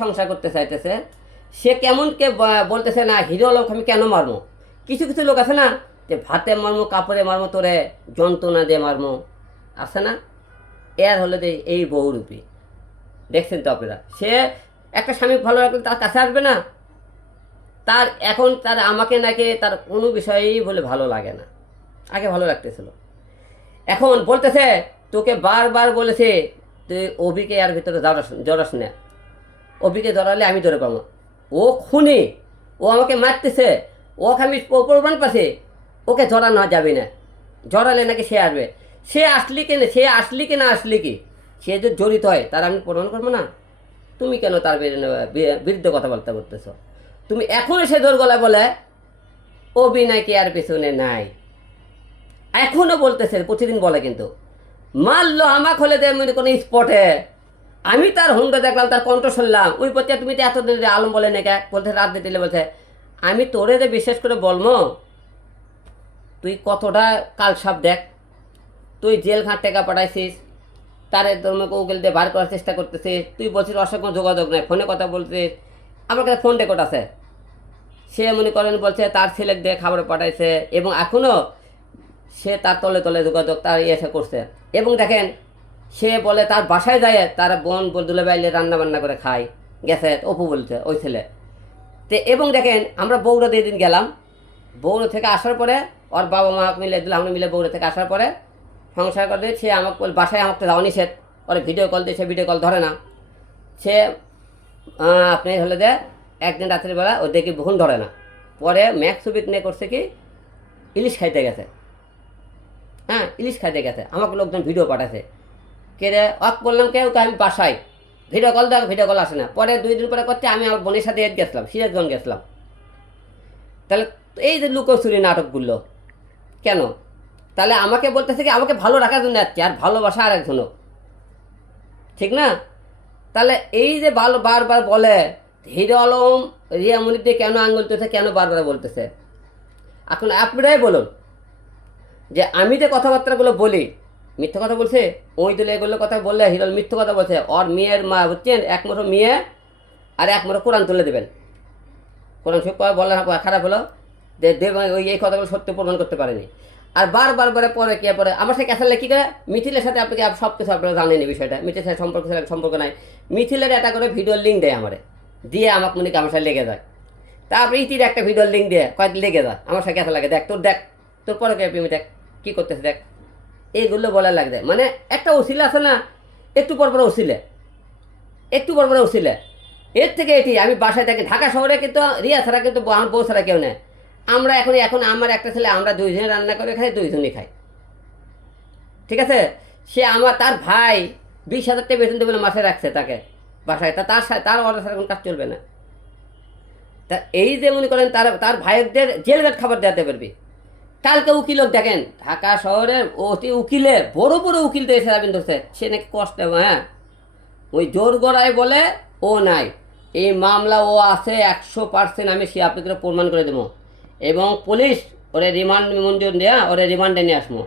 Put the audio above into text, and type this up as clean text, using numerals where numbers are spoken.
সংসার করতে চাইতেছে, সে কেমনকে বলতেছে না হিরো আলম আমি কেন মারমো। কিছু কিছু লোক আছে না যে ভাতে মারমো, কাপড়ে মারমো, তোরে যন্ত্রণা দিয়ে মারমো, আছে না। এর হলে যে এই বহুরূপী, দেখছেন তো আপনারা। সে একটা স্বামী ভালো রাখলে তার কাছে আসবে না। তার এখন তার আমাকে নাকি তার কোনো বিষয়েই বলে ভালো লাগে না। আগে ভালো লাগতেছিল, এখন বলতেছে তোকে বারবার বলেছে তুই অভিকে আর ভিতরে জড়াস না, অভিকে জড়ালে আমি ধরে পাবো। ও খুনি, ও আমাকে মারতেছে, ওকে আমি প্রমাণ পাচ্ছি, ওকে জড়ানো যাবে না। জড়ালে নাকি সে আসবে। সে আসলি কি না, সে আসলি কি না আসলি কি, সে যদি জড়িত হয় তার আমি প্রমাণ করবো না। তুমি কেন তার বিরুদ্ধে কথাবার্তা করতেছো? তুমি এখনও সে জোর গলা বলে অভি নাকি আর পেছনে নাই, এখনও বলতেছে, প্রতিদিন বলে। কিন্তু মারলো আমাক হলে মনে কোনো স্পটে, আমি তার হুন্ডা দেখলাম, তার কণ্ঠ শুনলাম, ওই পথে তুমি তো এতদিন আলম বলে নাকি বলতে রাত দিতে বলছে। আমি তোরে যে বিশেষ করে বলবো, তুই কতটা কালসাপ দেখ, তুই জেল খাট টাকা পাঠাইছিস, তারে ধর্মকে উকিল দিয়ে বার করার চেষ্টা করতেছিস, তুই বলছিস ওর সঙ্গে কোনো যোগাযোগ নেই, ফোনে কথা বলছিস। আমার কাছে ফোন রেকর্ড আছে, সে মনে করেন বলছে তার ছেলে দিয়ে খাবার পাঠাইছে, এবং এখনও সে তার তলে তলে যোগাযোগ তার ইয়েসে করছে। এবং দেখেন সে বলে তার বাসায় যায়, তার বোন দুলে বাইলে রান্না বান্না করে খায়, গেছে অপু বলছে ওই ছেলে। তো এবং দেখেন আমরা বগুড়া দিয়ে দিন গেলাম, বগুড়া থেকে আসার পরে ওর বাবা মা মিলে দিল, আমরা মিলে বগুড়া থেকে আসার পরে সংসার করে সে আমাকে বাসায় আমাকে যাওয়া নিষেধ, ওরা ভিডিও কল দিয়ে, সে ভিডিও কল ধরে না। সে আপনি হলে যে একদিন রাত্রিবেলা ও দেখি বহুন ধরে না, পরে ম্যাক্স সুবিট নিয়ে করছে কি ইলিশ খাইতে গেছে। হ্যাঁ, ইলিশ খাইতে গেছে, আমাকে লোকজন ভিডিও পাঠাছে। কে রে অক বললাম কেউ, আমি বাসায় ভিডিও কল দেখ, ভিডিও কল আসে না। পরে 2 দিন পরে করছে আমি আমার বোনের সাথে গেছিলাম, সিরাজগঞ্জ গেছিলাম। তাহলে এই যে লুকোচুরি নাটকগুলো কেন? তাহলে আমাকে বলতেছে কি আমাকে ভালো রাখার জন্য যাচ্ছে, আর ভালোবাসা আর একজনও, ঠিক না? তাহলে এই যে বারবার বলে হিরো আলম রিয়া মনিতে কেন আঙুল তুলছে, কেন বারবার বলতেছে? এখন আপনারাই বলুন যে আমি যে কথাবার্তাগুলো বলি মিথ্যা কথা বলছে? ওই দিলে এগুলো কথা বললে হিরোল মিথ্যা কথা বলছে। ওর মেয়ের মা হচ্ছেন এক মুঠো মেয়ে আর এক মুঠো কোরআন তুলে দেবেন। কোরআন সব বললে খারাপ হলো যে দেব, ওই এই কথাগুলো সত্য প্রমাণ করতে পারেনি। আর বারবার পরে কে পরে আমার সাথে ক্যাসালে কী করে, মিথিলের সাথে আপনাকে সব কিছু আপনারা জানেন এই বিষয়টা, মিথিলের সাথে সম্পর্ক নাই। মিথিলের একটা করে ভিডিওর লিঙ্ক দেয় আমারে, দিয়ে আমাকে মনে আমার সাথে লেগে যায়। তারপরে ইতির একটা ভিডিওর লিঙ্ক দিয়ে কয়েকদিন লেগে যায়, আমার সাথে ক্যাসা লাগে, দেখ তোর পরে কে প্রেমী দেখ কী করতেছে দেখ, এইগুলো বলার লাগবে। মানে একটা ওসিলে আছে না, একটু পর ওসিলে এর থেকে এটি। আমি বাসায় থাকি ঢাকা শহরে, কিন্তু রিয়া ছাড়া কিন্তু আমার বউ ছাড়া কেউ নেই। আমরা এখন আমার একটা ছেলে, আমরা 2 জনে রান্না করে খাই, 2 জনই খাই, ঠিক আছে। সে তার ভাই 20,000 টাকা বেতন দেবে মাসে রাখছে তাকে বাসায়, তার অর্ডার ছাড়া কোনো কাজ চলবে না। তা এই যে মনে করেন তার ভাইদের জেলগেট খাবার দেওয়াতে পারবি। কালকে উকিল দেখেন ঢাকা শহরের অতি উকিলে বড় উকিল দিয়ে সেরাবিন ধরছে, সে নাকি কষ্টে, হ্যাঁ ওই জোর গড়ায় বলে ও নাই, এই মামলা ও আছে 100%, আমি সে আপনাকে প্রমাণ করে দেবো। এবং পুলিশ ওরে রিমান্ড মঞ্জুর দেয়া, ওরে রিমান্ডে নিয়ে আসবো।